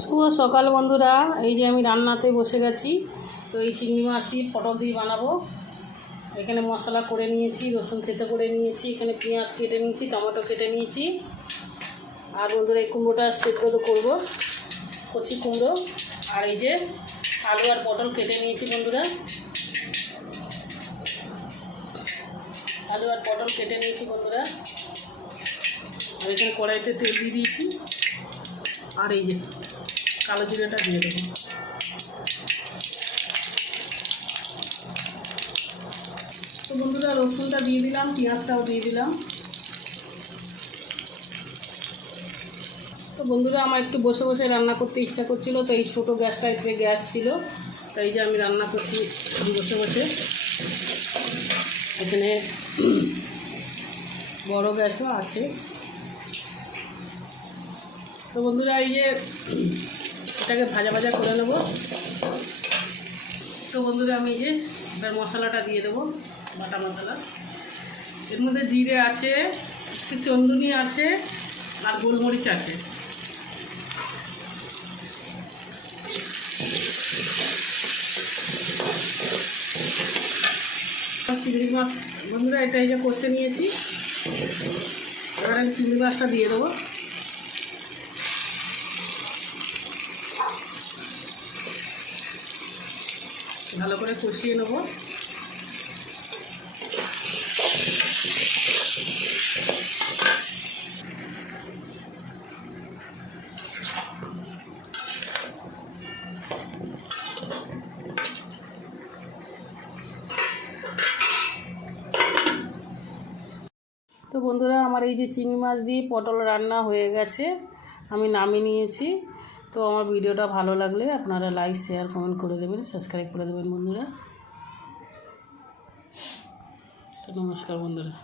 শুভ সকাল বন্ধুরা, এই যে আমি রান্নাতে বসে গেছি। তো এই চিংড়ি মাছ দিয়ে পটল দিয়ে বানাবো। এখানে মশলা করে নিয়েছি, রসুন থেতো করে নিয়েছি, এখানে পেঁয়াজ কেটে নিয়েছি, টমেটো কেটে নিয়েছি। আর বন্ধুরা এই কুমড়োটা সেদ্ধ করবো, কচি কুমড়ো। আর এই যে আলু আর পটল কেটে নিয়েছি বন্ধুরা, আলু আর পটল কেটে নিয়েছি বন্ধুরা। আর এখানে কড়াইতে তেল দিয়ে দিয়েছি। আর এই যে কালো জিরাটা দিয়ে দেবো। তো বন্ধুরা রসুনটা দিয়ে দিলাম, পেঁয়াজটাও দিয়ে দিলাম। তো বন্ধুরা আমার একটু বসে বসে রান্না করতে ইচ্ছা করছিল, তো এই ছোটো গ্যাসটাইতে গ্যাস ছিল, তাই যে আমি রান্না করছি বসে বসে। এখানে বড় গ্যাসও আছে। তো বন্ধুরা এই যে এটাকে ভাজা ভাজা করে নেব। তো বন্ধুরা আমি এই যে এবার মশলাটা দিয়ে দেবো, বাটা মশলা। এর মধ্যে জিরে আছে, একটু চন্দুনি আছে, আর গোলমরিচ আছে। চিংড়ি মাছ বন্ধুরা এটা এই যে কষে নিয়েছি। এবার আমি চিংড়ি মাছটা দিয়ে দেবো। ভালো করে কষিয়ে নেব। তো বন্ধুরা আমার এই যে চিংড়ি মাছ দিয়ে পটল রান্না হয়ে গেছে, আমি নামিয়ে নিয়েছি। তো আমার ভিডিওটা ভালো লাগলে আপনারা লাইক, শেয়ার, কমেন্ট করে দেবেন, সাবস্ক্রাইব করে দেবেন বন্ধুরা। তো নমস্কার বন্ধুরা।